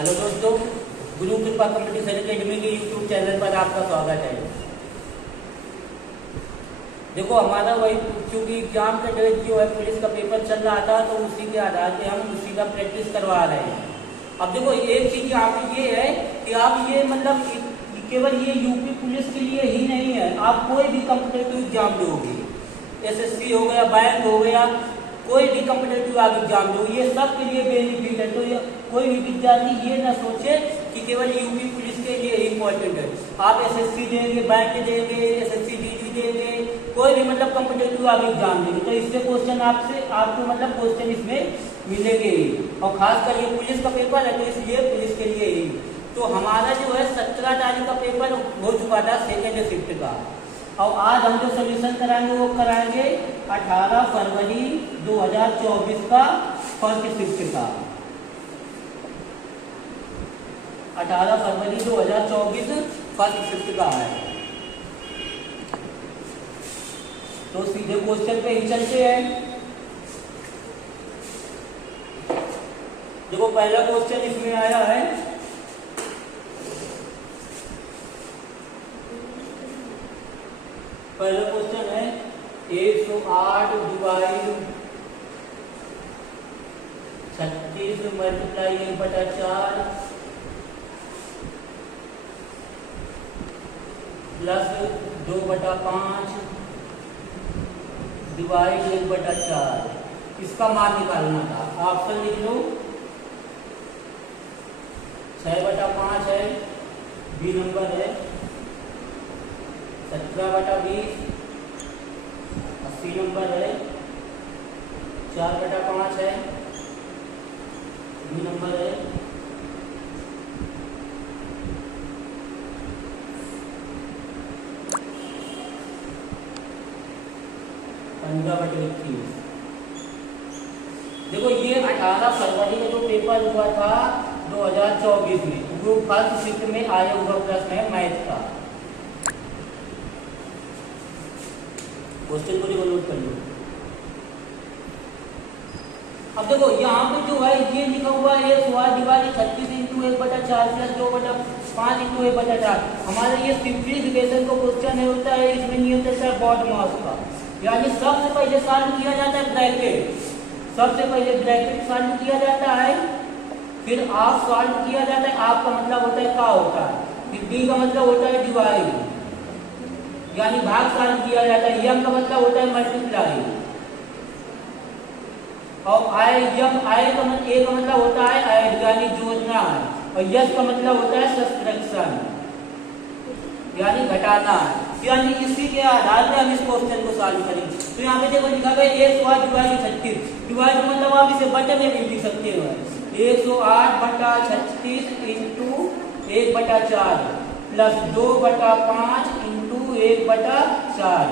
Hello दोस्तों, गुरु कृपा competition academy के यूट्यूब चैनल पर आपका स्वागत है। देखो हमारा वही, क्योंकि एग्जाम का डेट जो है पुलिस का पेपर चल रहा था तो उसी के आधार पे हम उसी का प्रैक्टिस करवा रहे हैं। अब देखो एक चीज यहाँ पे ये है कि आप ये मतलब केवल ये यूपी पुलिस के लिए ही नहीं है, आप कोई भी कॉम्पिटेटिव एग्जाम दोगे, एसएससी हो गया, बैंक हो गया, कोई भी कॉम्पिटेटिव आप एग्जाम दो, ये सब के लिए बेनिफिट है। तो कोई भी विद्यार्थी ये ना सोचे कि केवल यूपी पुलिस के लिए ही इम्पोर्टेंट है। आप एसएससी देंगे, बैंक देंगे, एसएससी जीडी देंगे, कोई भी मतलब कॉम्पिटेटिव आप एग्जाम देंगे तो इससे क्वेश्चन आपको मतलब क्वेश्चन इसमें मिलेंगे ही। और खासकर ये पुलिस का पेपर है तो इसलिए पुलिस के लिए ही। तो हमारा जो है 17 तारीख का पेपर हो चुका था सेकेंड शिफ्ट का, और आज हम जो सोल्यूशन कराएंगे वो कराएंगे 18 फरवरी 2024 का फर्स्ट शिफ्ट का। 18 फरवरी 2024 फर्स्ट शिफ्ट का है। तो सीधे क्वेश्चन पे ही चलते हैं। देखो पहला क्वेश्चन इसमें आया है, पहला क्वेश्चन है 108 डिवाइड 36 मल्टीप्लाई 1/4 प्लस 2/5 डिवाइड 1/4, इसका मान निकालना था। ऑप्शन लिख लो, 6/5 है, बी नंबर है, 17/20 80 नंबर है, 4/5 है, बी नंबर है, 15/21। देखो ये 18 फरवरी का जो पेपर हुआ था 2024 में, वो फर्स्ट शिफ्ट में आया हुआ प्रश्न है मैथ का। क्वेश्चन को नोट कर लो। अब देखो यहाँ पे जो है ये लिखा हुआ है 16 डिवाइड 36 इंटू 1/4 प्लस 2/5 इंटू 1/4। हमारे ये सिंप्लीफिकेशन का क्वेश्चन है, होता है इसमें नियम चलता है बॉड मास का, यानी सबसे पहले सॉल्व किया जाता है ब्रैकेट, सबसे पहले ब्रैकेट सॉल्व किया जाता है, फिर आप सॉल्व किया जाता है। आपका मतलब होता है का होता है, फिर बी का मतलब होता है डिवाइड, यानी भाग सॉल्व किया जाता है। यम का मतलब होता है मल्टीप्लाई, और आई यम आई का मतलब ए का मतलब होता है ऐड, यानी जोड़ना है, और यस का मतलब होता है सब्ट्रैक्शन, यानी घटाना है। यानी इसी के आधार पर हम इस क्वेश्चन को सॉल्व करेंगे। तो यहाँ पे देखो लिखा गया 108 डिवाइड 36, डिवाइड मतलब आप इसे बटे में भी लिख सकते हो, 108/36 इंटू 1/4 प्लस 2/5 इंटू 1/4।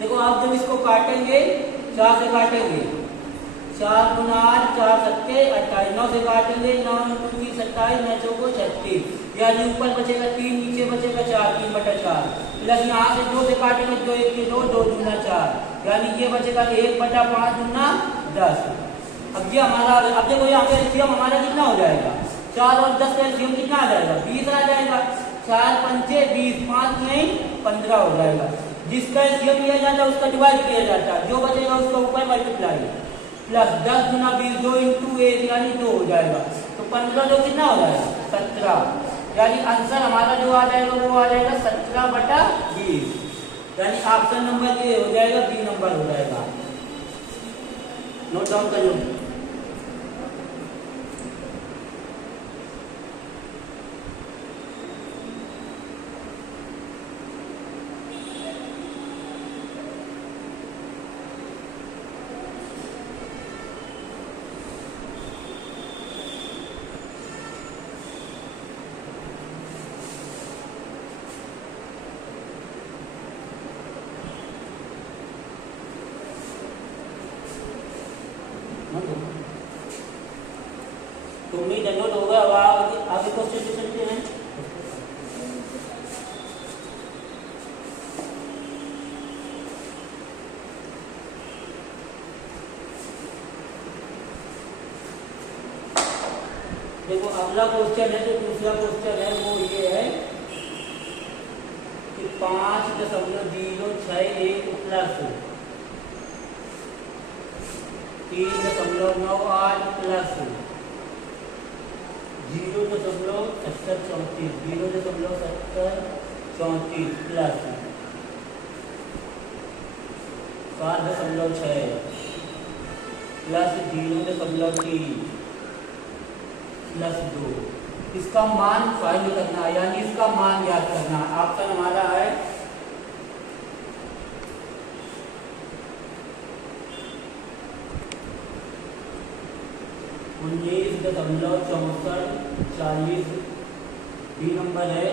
देखो आप जब इसको काटेंगे 4 से काटेंगे, 4 गुना 8 4 सत्ते 28, 9 से काटेंगे 9 इंटू 3 27, 9 चौको 36, यानी ऊपर बचेगा 3, नीचे बचेगा 4, 3/4 प्लस यहाँ से 2 से काटेंगे 2 1 के 2, 2 दूना 4, यानी ये बचेगा 1/5 दूना 10। अब ये हमारा, अब देखो यहाँ पे एलसीएम हमारा कितना हो जाएगा, 4 और 10 का एलसीएम कितना आ जाएगा, 20 आ जाएगा। 4 पंचे 20, 5 नहीं 15 हो जाएगा। जिसका एलसीएम लिया जाता है उसका डिवाइड किया जाता है, जो बचेगा उसका ऊपर मल्टीप्लाई, प्लस 10 गुना 20, 2 इंटू 1 यानी 2 हो जाएगा। तो 15 जो कितना हो जाएगा 17, यानी आंसर हमारा जो आ जाएगा वो आ जाएगा 17/20, यानी ऑप्शन नंबर ये हो जाएगा, बी नंबर हो जाएगा। नोट डाउन कर लो। तो उम्मीद है नोट होगा। अब आगे क्वेश्चन पे चलते हैं। देखो अगला क्वेश्चन है, जो दूसरा क्वेश्चन है वो ये है कि 5.061 plus 3.98 plus 0.7034 plus 7.6 plus 0.3 plus 2, इसका मान फाइंड करना है, यानी इसका मान याद करना है। ऑप्शन हमारा है 19.6440, बी नंबर है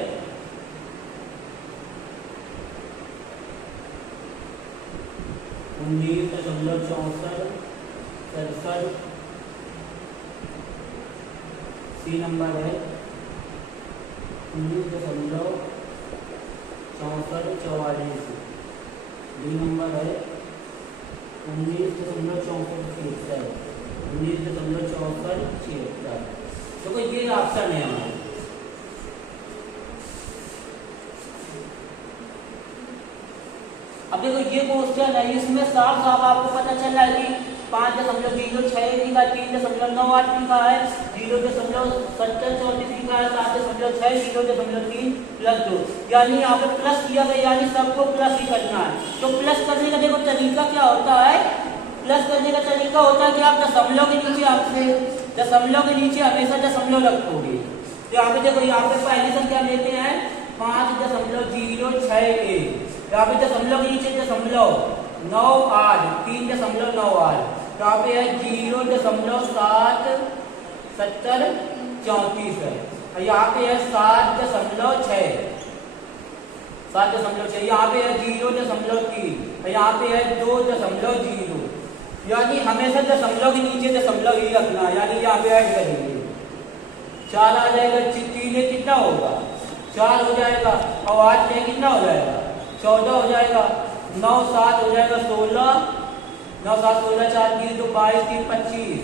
19.6467, सी नंबर है 19.6444, डी नंबर है 19.6476, 19.6476। देखो ये ऑप्शन है हमारे। अब देखो ये क्वेश्चन है, इसमें साफ साफ आपको पता चल रहा है कि 5.06 लिखा, 3.98 लिखा है, 0.7034 लिखा है, 7.6, 0.3 प्लस 2, यानी यहाँ पे प्लस किया गया, यानी सबको प्लस ही करना है। तो प्लस करने का देखो तरीका क्या होता है, प्लस करने का तरीका होता है कि आप दशमलव के नीचे हमेशा दशमलव रखोगे। तो यहाँ पे देखो, यहाँ पे पहली संख्या लेते हैं 5.061, यहाँ पे दशमलव के नीचे दशमलव 98, 3.98, यहाँ पे है 0.734 है, और यहाँ पे है 7.6, यहाँ पे है 0.3, और यहाँ पे है 2.0, यानी हमेशा दशमलव के नीचे दशमलव ही रखना है। यानी यहाँ पे ऐड करेंगे 4 आ जाएगा, 3 कितना होगा 4 हो जाएगा, और 8 कितना हो जाएगा 14 हो जाएगा, 9 7 हो जाएगा 16, 9 7 16, 4 3 2 22 3 25,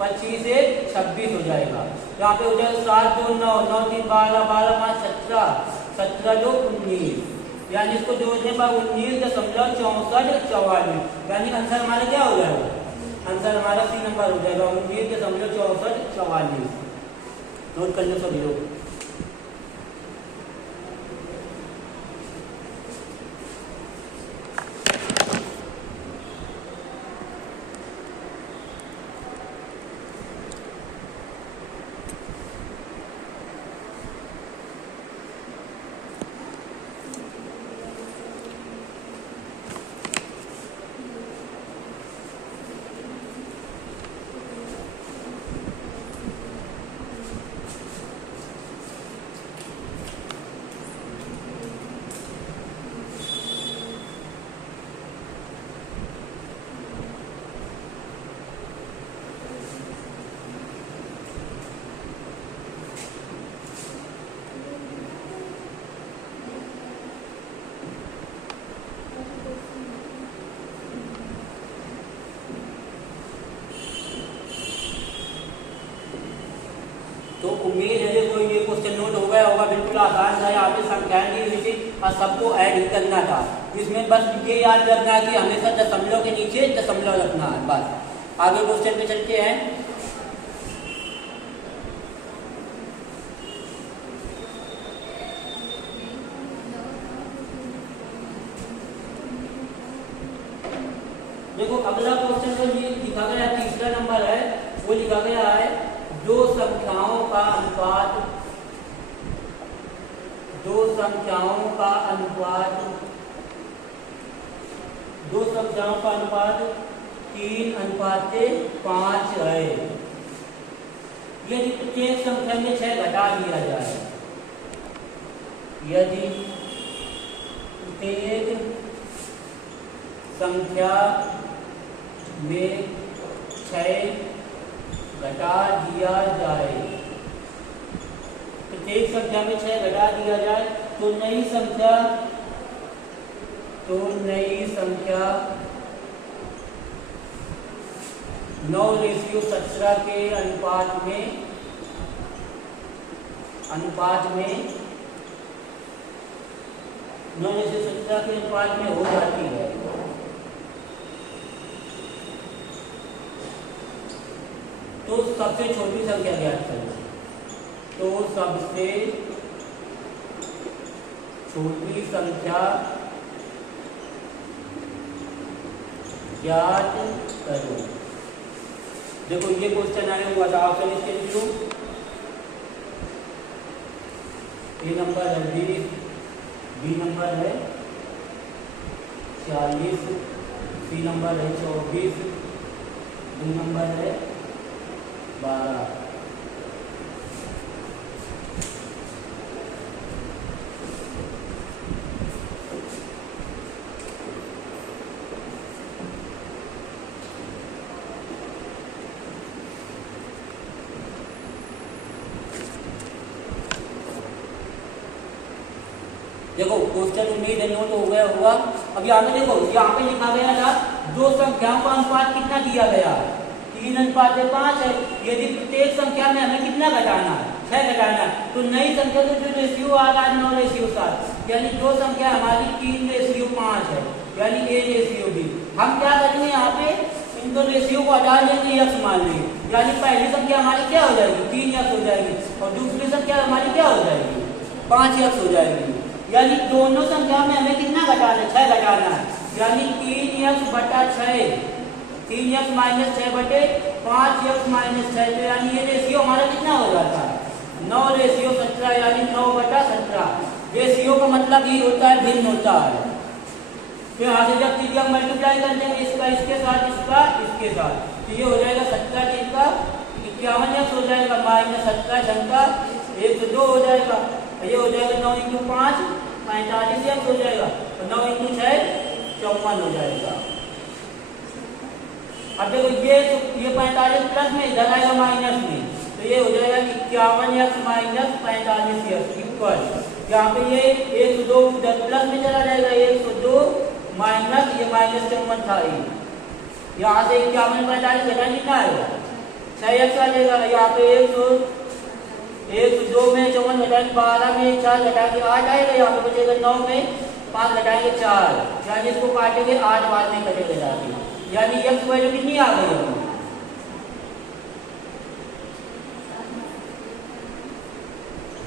25 से 26 हो जाएगा। यहाँ पे हो जाएगा 7 2 9, 9 3 12, 12 5 17, 17 2 19, यानी इसको जोड़ने पर 19.6444, यानी आंसर हमारा क्या हो जाएगा, आंसर हमारा सी नंबर हो जाएगा 19.6444। नोट कर लो सभी लोग। तो उम्मीद है देखो ये क्वेश्चन नोट हो गया होगा, बिल्कुल आसान था। यहाँ पे संख्याएं दी हुई थी और सबको ऐड ही करना था। इसमें बस ये याद रखना है कि हमेशा दशमलव के नीचे दशमलव रखना है, बस। आगे क्वेश्चन पे चलते हैं। देखो अगला क्वेश्चन तो ये लिखा गया, तीसरा नंबर है, वो लिखा गया है दो संख्याओं का अनुपात 3:5 है। यदि प्रत्येक संख्या में 6 घटा दिया जाए, यदि प्रत्येक संख्या में 6 घटा दिया जाए, प्रत्येक संख्या में 6 घटा दिया जाए तो नई संख्या 9:17 के अनुपात में अनुपात में 9:17 के अनुपात में हो जाती है। तो सबसे छोटी संख्या ज्ञात करें। तो सबसे छोटी संख्या ज्ञात करो। देखो ये क्वेश्चन आने हुआ था, ऑप्शन इसके लिखो। ए नंबर है 20, बी नंबर है 40, सी नंबर है 24, डी नंबर है 12। देखो क्वेश्चन उम्मीद है नोट हो गया होगा। अब यहाँ पे देखो, यहाँ पे लिखा गया था दो संख्याओं का अनुपात कितना दिया गया है, 3:5 है। यदि प्रत्येक संख्या में हमें कितना घटाना है, 6 घटाना है, तो नई संख्या का जो रेशियो आ रहा है 9:7, यानी दो संख्या हमारी 3:5 है, यानी A:B। हम क्या करेंगे, यहाँ पे इनको रेशियो को हटा लेंगे, यक्स मान लेंगे, यानी पहली संख्या हमारी क्या हो जाएगी, 3 यक्स हो जाएगी, और दूसरी संख्या हमारी क्या हो जाएगी, 5 यक्स हो जाएगी। यानी दोनों संख्या में हमें कितना घटाना है, 6 घटाना है, यानी 3x/6, 3x - 6/5x - 6। तो यानी ये रेशियो हमारा कितना हो जाता है, 9:17, यानी 9/17। रेशियो का मतलब ही होता है भिन्न होता है। फिर यहाँ से जब 3 मल्टीप्लाई कर देंगे, इसका इसके साथ, इसका इसके साथ, तो ये हो जाएगा 17 का 51x हो जाएगा, -17 शंका 1 से 2 हो जाएगा। ये हो जाएगा 9 × 5 45x हो जाएगा, और 9 × 6 54 हो जाएगा। अब देखो ये 45 प्लस में इधर आएगा माइनस में, तो ये हो जाएगा 51x - 45x इक्वल, यहाँ पे ये 1 से 2 उधर प्लस में चला जाएगा, 1 से 2 माइनस, ये -54 था। यहाँ से 51 45 घटा कितना आएगा, 6x आ जाएगा। यहाँ पे 1 से 2 में 54 घटाएंगे, 12 में 4 घटाएंगे 8 आएगा। यहाँ पे बचेगा 9 में 5 घटाएंगे 4, यानी इसको काटेंगे 8 बाद में कटेगा जाके, यानी x वैल्यू कितनी आ गई है,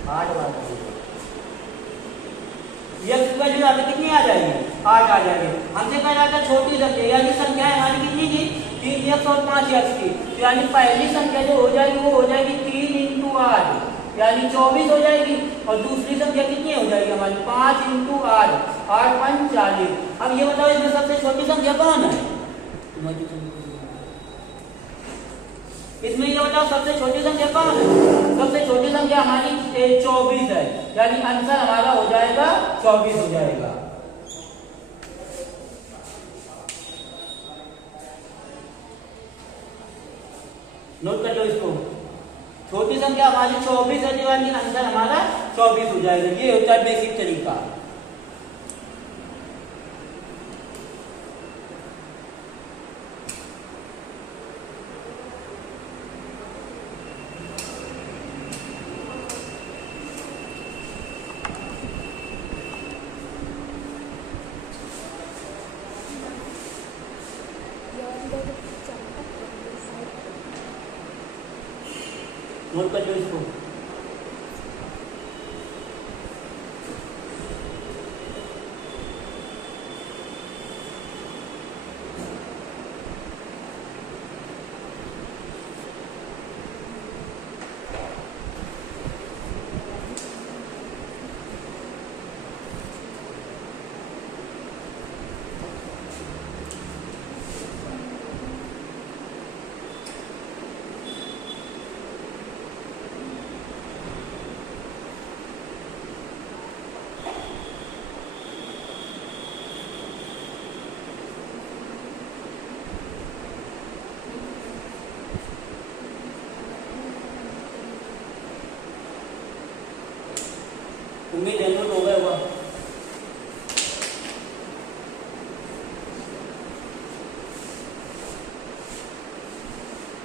8 बाद में x वैल्यू यहाँ पे कितनी आ जाएगी, 8 आ जाएगी। हमसे कहा जाता है छोटी संख्या, यानी संख्या हमारी कितनी थी, 3x और 5x की, तो यानी पहली संख्या जो हो जाएगी वो हो जाएगी 3 × 8, यानी 24 हो जाएगी, और दूसरी संख्या कितनी हो जाएगी हमारी 5 × 8, 8 × 5 40। अब ये बताओ इसमें सबसे छोटी संख्या कौन है, इसमें ये बताओ सबसे छोटी संख्या कौन है। सबसे छोटी संख्या हमारी 24 है, यानी आंसर हमारा हो जाएगा 24 हो जाएगा। नोट कर लो इसको, छोटी संख्या हमारी 24 है, यानी आंसर हमारा 24 हो जाएगा। ये होता है बेसिक तरीका। नोट कर लो इसको। उम्मीद है नोट हो गया होगा।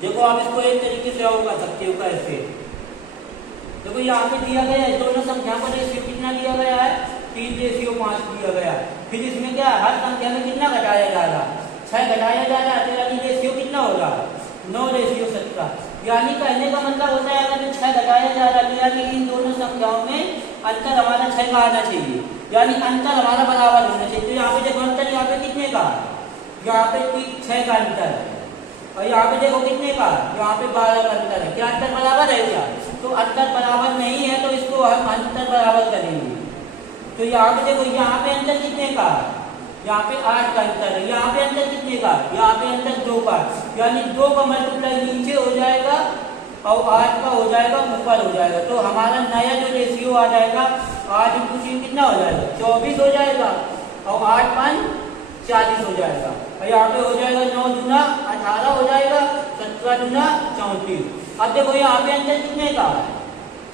देखो आप इसको एक तरीके से और कर सकते हो, कैसे देखो यहाँ पे दिया गया है दोनों संख्याओं का रेशियो कितना दिया गया है, 3:5 दिया गया है। फिर इसमें क्या है, हर संख्या में कितना घटाया जा रहा है, 6 घटाया जा रहा है, तो यानी रेशियो कितना होगा, 9:17। यानी कहने का मतलब होता है अगर 6 घटाया जा रहा है तो यानी इन दोनों संख्याओं में अंतर हमारा 6 का आना चाहिए, यानी अंतर हमारा बराबर होना चाहिए। तो यहाँ पे देखो अंतर यहाँ पे कितने का, यहाँ पे 6 का अंतर है, और यहाँ पे देखो कितने का, यहाँ पे 12 का अंतर है। क्या अंतर बराबर है क्या, तो अंतर बराबर नहीं है तो इसको हम अंतर बराबर करेंगे। तो यहाँ पे देखो यहाँ पे अंतर कितने का, यहाँ पे 8 का अंतर है, यहाँ पे अंतर कितने का, यहाँ पे अंतर 2 का, यानी 2 का मल्टीप्लाई नीचे हो जाएगा और 8 का हो जाएगा ऊपर हो जाएगा। तो हमारा नया जो रेशियो आ जाएगा 8 × 3 कितना हो जाएगा, 24 हो जाएगा, और 8 × 5 40 हो जाएगा, और यहाँ पे हो जाएगा 9 दूना 18 हो जाएगा, 17 दूना 34। अब देखो यहाँ पे अंतर कितने का,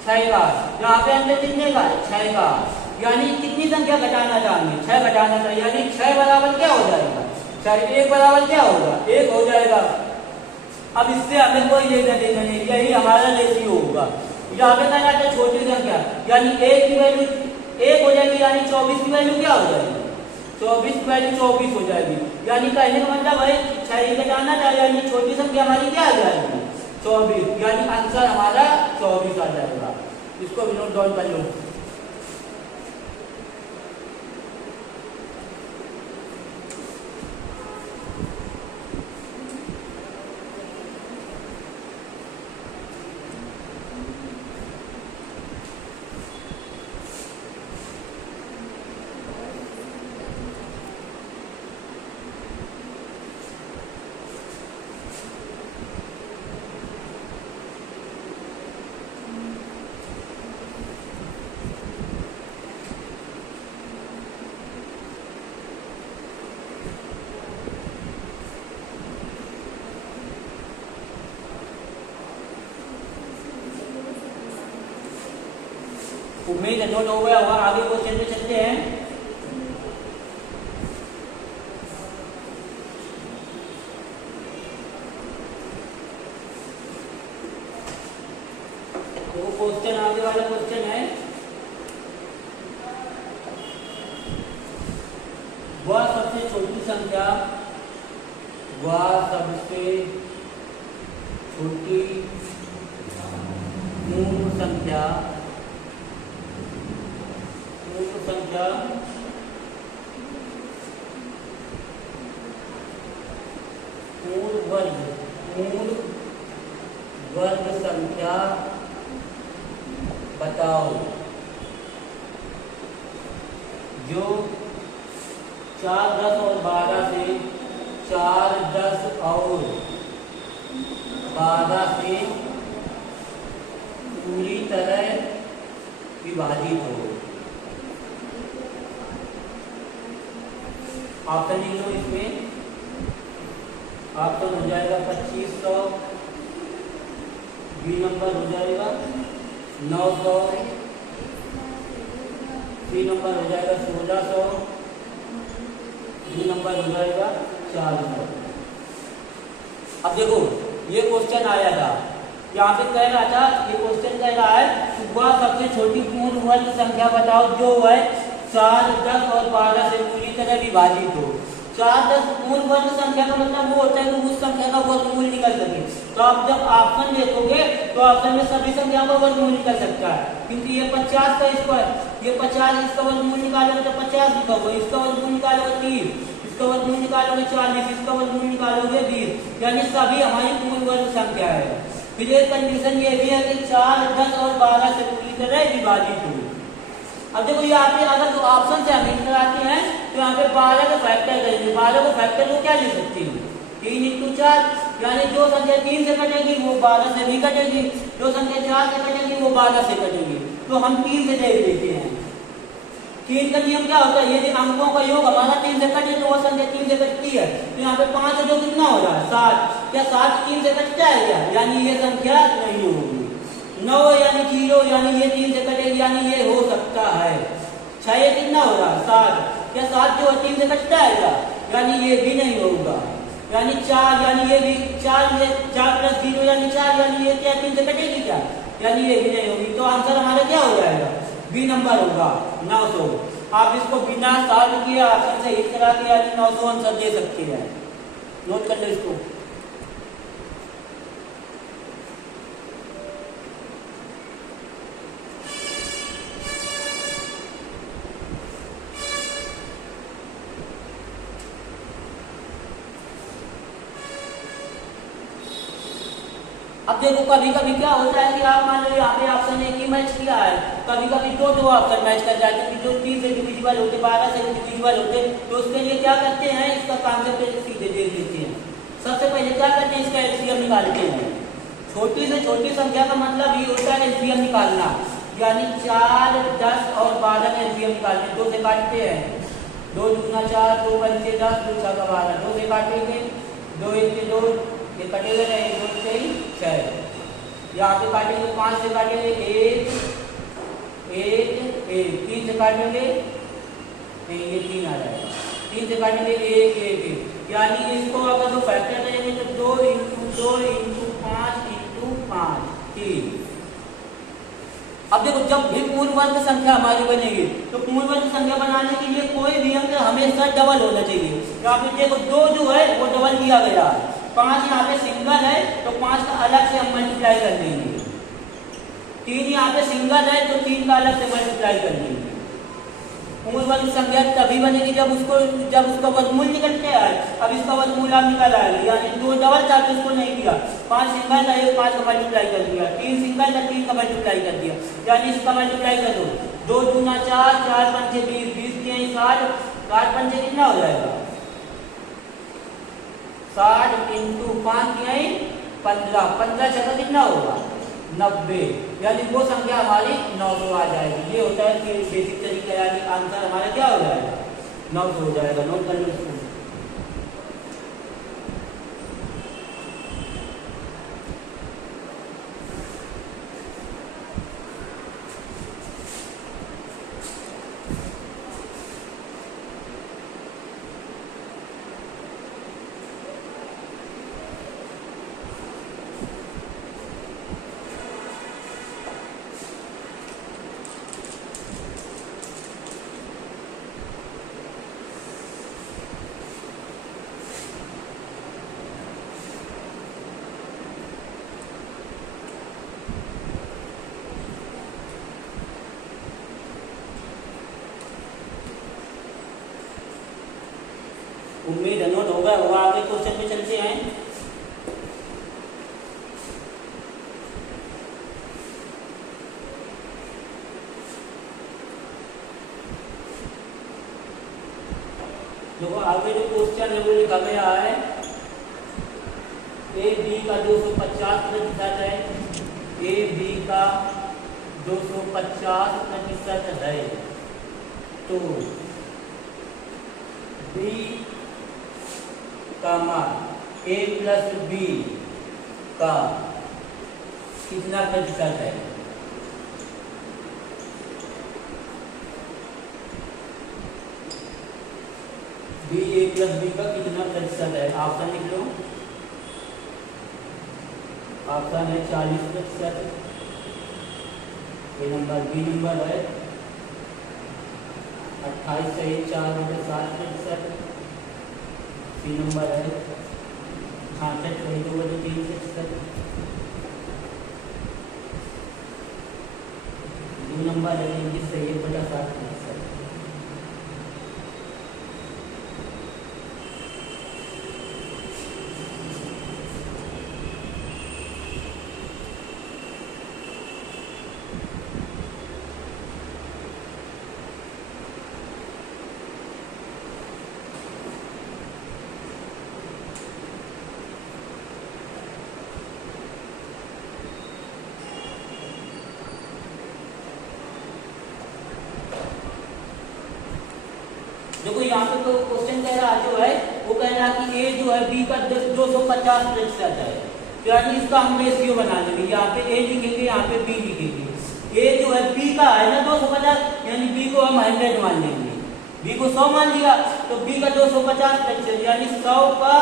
6 का, यहाँ पे अंतर कितने का, 6 का, यानी कितनी संख्या घटाना चाहेंगे, 6 घटाना चाहिए, यानी 6 बराबर क्या हो जाएगा, 1 बराबर क्या होगा, 1 हो जाएगा। अब इससे हमें कोई लेना देना नहीं, यही हमारा रेशियो होगा। यहाँ पे कहना है छोटी संख्या, यानी 1 की वैल्यू 1 हो जाएगी, यानी 24 की वैल्यू क्या हो जाएगी, 24 की वैल्यू 24 हो जाएगी। यानी कहने का मतलब है 6 घटाना चाहिए, यानी छोटी संख्या हमारी क्या आ जाएगी, 24, यानी आंसर हमारा 24 आ जाएगा। इसको भी नोट डाउन कर लो। उम्मीद है नोट हो गया होगा। आगे क्वेश्चन पे चलते हैं। तो क्वेश्चन आगे वाला क्वेश्चन है, वह सबसे छोटी संख्या, वह सबसे छोटी मूल संख्या मूल वर्ग संख्या बताओ जो 4, 10 और 12 से 4, 10 और 12 से पूरी तरह विभाजित हो। ऑप्शन लिख लो, इसमें ऑप्शन हो जाएगा 2500, बी नंबर हो जाएगा 900, सी नंबर हो जाएगा 1600, डी नंबर हो जाएगा 400। अब देखो ये क्वेश्चन आया था, यहाँ पे कह रहा था, ये क्वेश्चन कह रहा है वह सबसे छोटी पूर्ण वर्ग संख्या बताओ जो है 4, 10 और 12 से पूरी तरह विभाजित हो। 4, 10 पूर्ण वर्ग संख्या का मतलब वो होता है कि उस संख्या का वर्गमूल निकल सके। तो आप जब ऑप्शन देखोगे तो ऑप्शन में सभी संख्याओं का वर्गमूल निकल सकता है, क्योंकि ये 50 का स्क्वायर, ये 50, इसका वर्गमूल निकालोगे तो 50 लिखोगे, इसका वर्गमूल निकालोगे 30, इसका वर्गमूल निकालोगे 40, इसका वर्गमूल निकालोगे 20, यानी सभी हमारी पूर्ण वर्ग संख्या है। फिर एक कंडीशन ये भी है कि 4, 10 और 12 से पूरी तरह विभाजित हो। अब देखो यहाँ पे अगर तो ऑप्शन से हम कराते हैं तो यहाँ पे 12 का फैक्टर करेंगे। 12 को फैक्टर को क्या लिख सकते हैं, 3 × 4, यानी जो संख्या 3 से कटेगी वो 12 से भी कटेगी, जो संख्या 4 से कटेगी वो 12 से कटेगी। तो हम 3 से देख लेते हैं। 3 का नियम क्या होता है, यदि अंकों का योग हमारा 3 से कटे तो वो संख्या 3 से कटती है। तो यहाँ पे 5 जो कितना हो रहा है 7, क्या 7 3 से कटता है क्या, यानी ये संख्या नहीं होगी। 9 यानी 0, यानी ये 3 से कटेगी, यानी ये हो सकता है। 6 ये कितना हो रहा है 7, क्या 7 जो 3 से कटता है क्या, यानी ये भी नहीं होगा। यानी 4, यानी ये भी 4 + 0 यानी 4, यानी ये क्या 3 से कटेगी क्या, यानी ये भी नहीं होगी, तो आंसर हमारा क्या हो जाएगा, बी नंबर होगा 900। आप इसको बिना सॉल्व किए ऑप्शन से हिट करा के यानी 900 आंसर दे सकते हैं। नोट कर लो इसको। अब देखो कभी कभी क्या होता है कि आप मान लो यहाँ पे ऑप्शन एक ही मैच किया है, कभी कभी दो ऑप्शन मैच कर जाते हैं, जो 3 से डिविजिबल होते 12 से डिविजिबल होते, तो उसके लिए क्या करते हैं, इसका कॉन्सेप्ट सीधे देख लेते हैं। सबसे पहले क्या करते हैं, इसका एलसीएम निकालते हैं। छोटी से छोटी संख्या का मतलब ये होता है एलसीएम निकालना, यानी 4, 10 और 12 में एलसीएम निकालते हैं। 2 से काटते हैं, 2 दूना 4, 2 पंचे 10, 2 छक्का 12, 2 से काटेंगे, 2 1 के 2, ये कटेगा नहीं, 2 से 6। यहाँ पे काटेंगे, 5 से काटेंगे 1 1 1, 3 से काटेंगे नहीं, ये 3 आ जाएगा, 3 से काटेंगे 1 1 1, यानी इसको अगर जो फैक्टर करेंगे तो 2 × 2 × 5 × 5 3। अब देखो जब भी पूर्ण वर्ग संख्या हमारी बनेगी तो पूर्ण वर्ग संख्या बनाने के लिए कोई भी अंक हमेशा डबल होना चाहिए। यहाँ पे देखो 2 जो है वो डबल दिया गया है, 5 यहाँ पे सिंगल है तो 5 का अलग से हम मल्टीप्लाई कर देंगे, 3 यहाँ पे सिंगल है तो 3 का अलग से मल्टीप्लाई कर देंगे। पूर्ण वर्ग संख्या तभी बनेगी जब उसका वर्गमूल निकलते हैं। अब इसका वर्गमूल आप निकाल आएगा, यानी 2 डबल था तो उसको नहीं किया, 5 सिंगल था 5 का मल्टीप्लाई कर दिया, 3 सिंगल था 3 का मल्टीप्लाई कर दिया, यानी इसका मल्टीप्लाई कर दो, 2 दूना 4, 4 पंचे 20, 20 दिए 60, 60 पंचे कितना हो जाएगा, 60 × 5 दिए 15, 15 छक्का कितना होगा 90, यानी वो संख्या हमारी 900 आ जाएगी। ये होता है कि बेसिक तरीका, यानी आंसर हमारा क्या हो जाएगा 900 हो जाएगा। नोट कर लो इसको। उम्मीद है नोट होगा। आगे क्वेश्चन पे चलते हैं। देखो आगे जो क्वेश्चन है वो लिखा गया है, ए बी का 250% है, ए बी का 250% है, तो बी का मान ए प्लस बी का कितना प्रतिशत है। बी ए प्लस बी का कितना प्रतिशत है, ऑप्शन लिख लो। ऑप्शन है 40%, ए नंबर, बी नंबर है 28 से 4/7%, सी नंबर है 66 से 2/3%, डी नंबर है 21 से 1/7%। देखो यहाँ पे तो क्वेश्चन कह रहा जो है वो कह रहा कि ए जो है बी का 250% है, तो यानी इसका हम रेशियो बना लेंगे। यहाँ पे ए लिखेंगे, यहाँ पे बी लिखेंगे। ए जो है बी का है ना 250, यानी बी को हम 100 मान लेंगे। बी को 100 मान लिया तो बी का 250%, यानी 100 का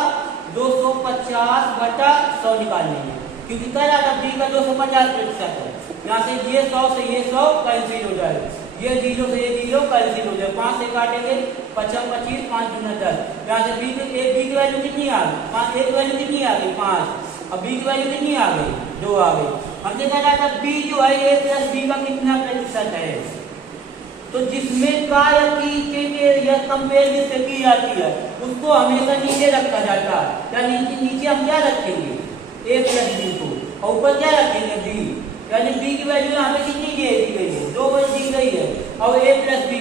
250/100 निकाल लेंगे। क्योंकि कह रहा था b का 250% है। यहाँ से ये 100 से ये 100 कैंसिल हो जाएगा, ये 0 से ये 0 कैंसिल हो जाएगा, 5 से काटेंगे 55 25 5 दूना 10। यहाँ से b की वैल्यू कितनी आ गई, 5 a की वैल्यू कितनी आ गई 5, अब b की वैल्यू कितनी आ गई 2 आ गई। हमने कह रहा था b जो है a प्लस b का कितना प्रतिशत है, तो जिसमें का या की या कंपेयर जिससे की जाती है उसको हमेशा नीचे रखा जाता है, यानी नीचे हम क्या रखेंगे a प्लस b को, और ऊपर क्या रखेंगे b, यानी b की वैल्यू यहाँ पे कितनी दी गई है 2 दी गई है, और a प्लस b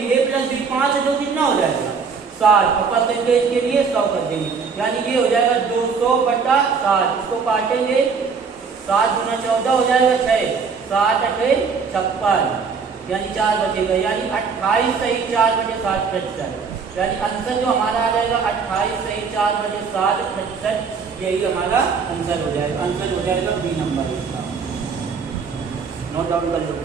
5 है तो कितना हो जाएगा 60, और परसेंटेज के लिए 100 कर देंगे, यानी ये हो जाएगा 200/60। इसको काटेंगे 7 गुना 14 हो जाएगा 6, 7 8 56, यानी 4 बचेगा, यानी 28 सही 4/7%, यानी आंसर जो हमारा आ जाएगा 28 सही 4/7%, यही हमारा आंसर हो जाएगा। आंसर हो जाएगा बी नंबर इसका, नोट डाउन कर लो।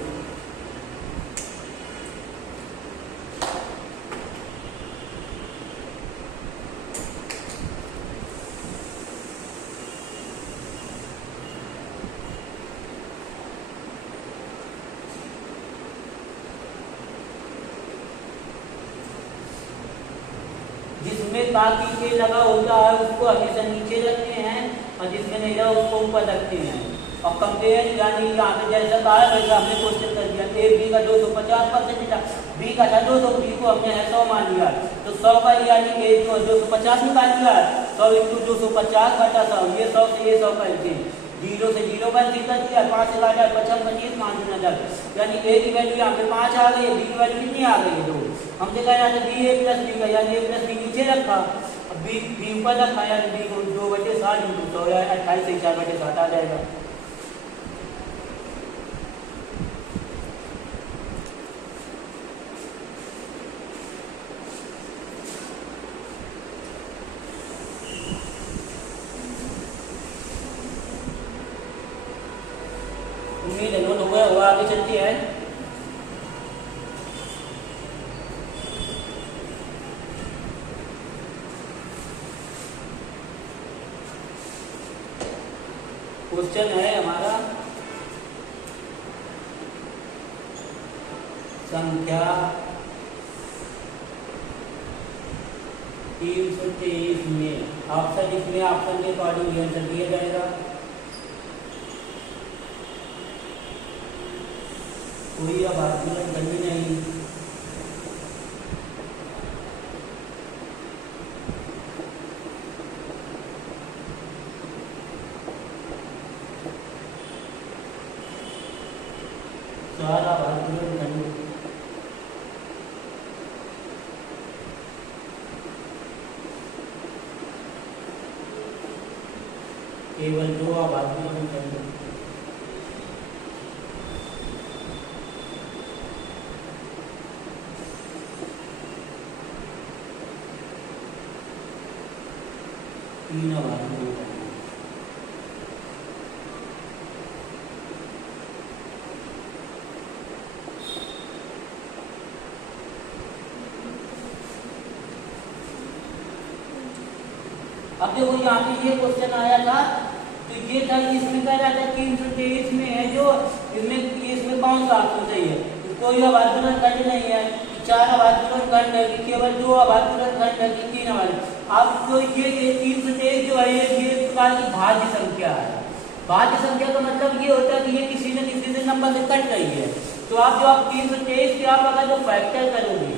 जिसमें बाकी के लगा होता है उसको हमेशा नीचे रखते हैं, और जिसमें नहीं लगा उसको ऊपर रखते हैं। और कंपेयर यानी यहाँ पे जैसा कहा है वैसा हमने क्वेश्चन कर दिया, ए बी का 250% था, बी का था 200, बी को हमने 100 मान लिया, तो 100 का यानी ए को 250 निकाल लिया, 100 × 250 घटा 100, ये 100 से ये 100 करके 0 से 0 कैंसिल कर दिया, 5 से काटा 55 25 5 दूना 10, यानी ए की वैल्यू यहाँ पे 5 आ गई, बी की वैल्यू कितनी आ गई 2। हमसे कह रहा था बी ए प्लस बी का, यानी ए प्लस बी नीचे रखा, अब बी ऊपर रखा, यानी बी को 2/60 × 100 या 28 से 4/7 आ जाएगा। उम्मीद है नोट हो गया होगा, आगे चलती है। क्वेश्चन है हमारा संख्या 323 में ऑप्शन, इसमें ऑप्शन के अकॉर्डिंग आंसर दिया जाएगा। कोई अब आंदोलन करनी नहीं, सारा आंदोलन करनी। केवल 2 आंदोलन करनी। अब देखो यहाँ पे ये क्वेश्चन आया था, तो ये था इसमें कह रहा था 323 में है जो इसमें कौन सा ऑप्शन सही है, तो कोई अभाज्य खंड नहीं है, 4 अभाज्य खंड है, केवल 2 अभाज्य खंड है, 3 अभाज्य। अब तो ये 323 जो है ये प्रकार की भाज्य संख्या है। भाज्य संख्या का मतलब ये होता है कि ये किसी न किसी से नंबर से कट रही है, तो आप जो आप 323 के आप अगर जो फैक्टर करोगे,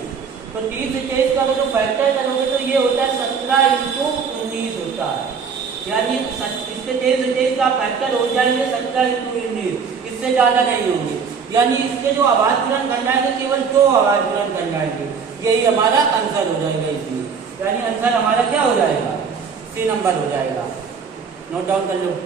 तो 323 का अगर जो फैक्टर करोगे तो ये होता है 17 × 19 होता है, यानी इसके 23 का फैक्टर हो जाएंगे 17 × 19, इससे ज़्यादा नहीं होंगे, यानी इसके जो आवाज पूर्ण कर जाएंगे केवल 2 आवाज पूर्ण कर जाएंगे, यही हमारा आंसर हो जाएगा इसमें, यानी आंसर हमारा क्या हो जाएगा सी नंबर हो जाएगा। नोट डाउन कर लो।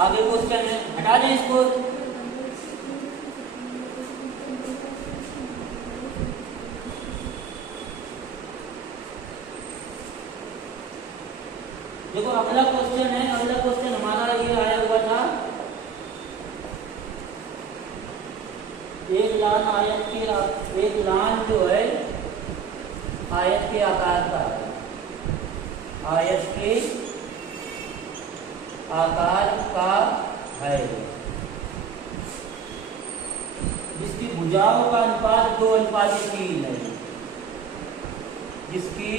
आगे क्वेश्चन है, हटा दें इसको। देखो अगला क्वेश्चन है, अगला क्वेश्चन हमारा ये आया हुआ था, एक लान आयत के, एक लान जो है आयत के आकार का, आयत के आकार का है, जिसकी भुजाओं का अनुपात 2:3 है, जिसकी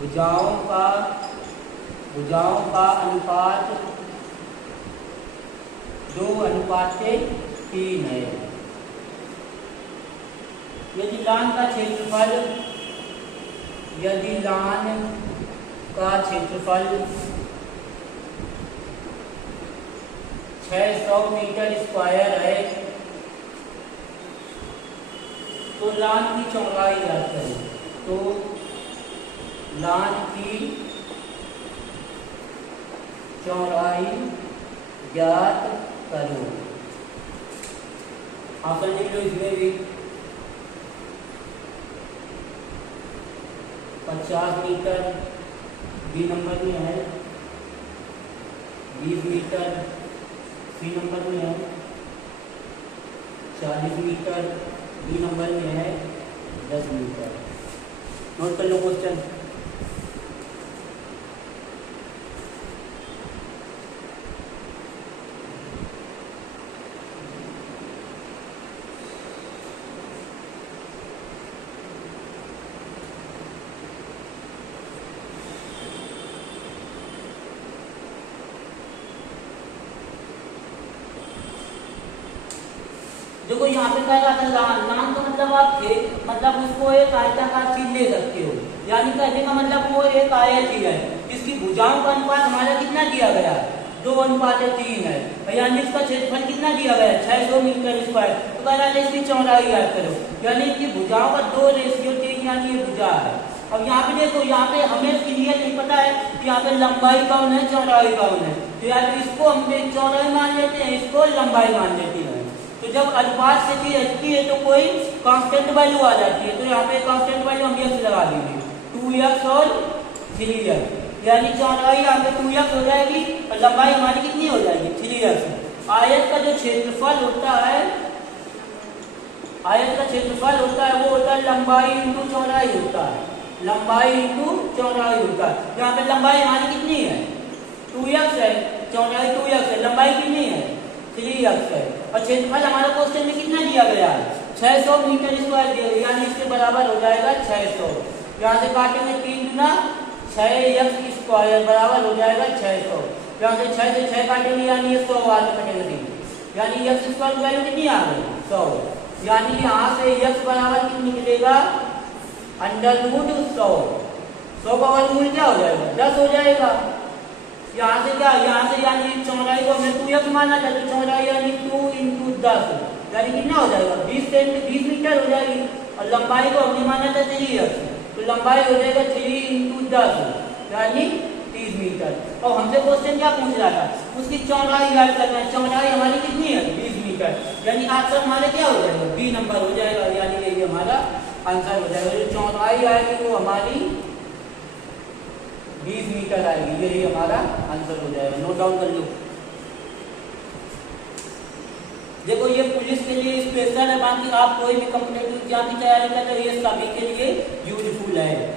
भुजाओं का अनुपात 2:3 है। यदि लान का क्षेत्रफल, यदि लान का क्षेत्रफल 600 मीटर स्क्वायर है, तो लान की चौड़ाई ज्ञात करें। तो लान की चौड़ाई ज्ञात करो। आंसर लिख लो इसमें भी। 50 मीटर बी नंबर में है, 20 मीटर सी नंबर में है, 40 मीटर बी नंबर में है, 10 मीटर। नोट कर लो क्वेश्चन। देखो यहाँ पे कह रहा था लान, लान तो मतलब आप मतलब उसको एक आयताकार चीज ले सकते हो, यानी कहने का मतलब वो एक आयत ही है, इसकी भुजाओं का अनुपात हमारा कितना दिया गया, 2:3 है, यानी इसका क्षेत्रफल कितना दिया गया, 600 मीटर स्क्वायर। तो कह रहा था इसकी चौड़ाई याद करो, यानी इसकी भुजाओं का 2:3, यानी ये भुजा है। अब यहाँ पे देखो, यहाँ पे हमें क्लियर नहीं पता है कि यहाँ पे लंबाई कौन है, चौड़ाई कौन है, तो यार इसको हम चौड़ाई मान लेते हैं, इसको लंबाई मान लेते हैं। तो जब अनुपात से चीज हटती है तो कोई कांस्टेंट वैल्यू आ जाती है, तो यहाँ पे कांस्टेंट वैल्यू हम x लगा देंगे, 2x और 3x, यानी चौड़ाई यहाँ पे 2x हो जाएगी और लंबाई हमारी कितनी हो जाएगी, 3x। आयत का जो क्षेत्रफल होता है, आयत का क्षेत्रफल होता है वो होता है लंबाई इंटू चौड़ाई होता है, लंबाई इंटू चौड़ाई होता है। यहाँ पे लंबाई हमारी कितनी है, 2x है, चौड़ाई 2x है, लंबाई कितनी है, 3x है, और क्षेत्रफल हमारा क्वेश्चन में कितना दिया गया है, 600 मीटर स्क्वायर दिया गया, यानी इसके बराबर हो जाएगा 600। यहाँ से काटेंगे 3 गुना 6x स्क्वायर बराबर हो जाएगा 600। यहाँ से 6 से 6 काटेंगे, यानी ये 100 आगे कटेगा 3, यानी x स्क्वायर की वैल्यू कितनी आ गई, 100। यानी यहाँ से x बराबर कितनी निकलेगा, √100। 100 का वर्गमूल क्या हो जाएगा, 10 हो जाएगा। यहाँ से क्या, यहाँ से यानी चौड़ाई को हमने 2x माना था, तो चौड़ाई यानी 2 × 10, यानी कितना हो जाएगा, 20 मीटर हो जाएगी, और लंबाई को हमने माना था 3x, तो लंबाई हो जाएगा 3 × 10, यानी 30 मीटर। और हमसे क्वेश्चन क्या पूछ रहा था, उसकी चौड़ाई ज्ञात करना है, चौड़ाई हमारी कितनी है, 20 मीटर, यानी आंसर हमारा क्या हो जाएगा, बी नंबर हो जाएगा, यानी ये हमारा आंसर हो जाएगा। जो चौड़ाई आएगी वो हमारी 20 मीटर आएगी, यही हमारा आंसर हो जाएगा। नोट डाउन कर लो। देखो ये पुलिस के लिए स्पेशल है, बाकी आप कोई भी कॉम्पिटिटिव एग्जाम की तैयारी कर रहे हो, ये सभी के लिए यूजफुल है।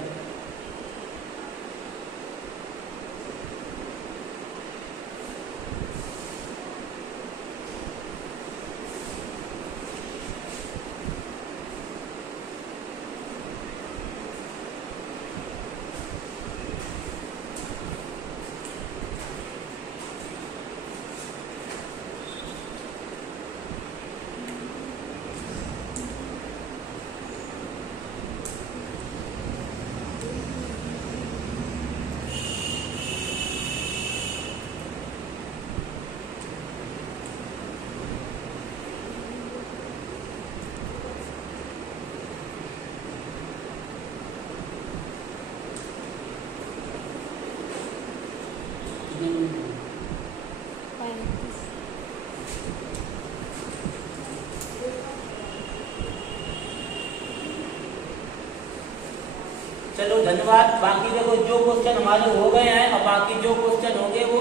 चलो धन्यवाद। बाकी देखो जो क्वेश्चन हमारे हो गए हैं और बाकी जो क्वेश्चन होंगे वो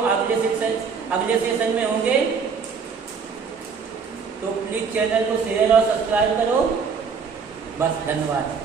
अगले सेशन में होंगे। तो प्लीज चैनल को शेयर और सब्सक्राइब करो। बस धन्यवाद।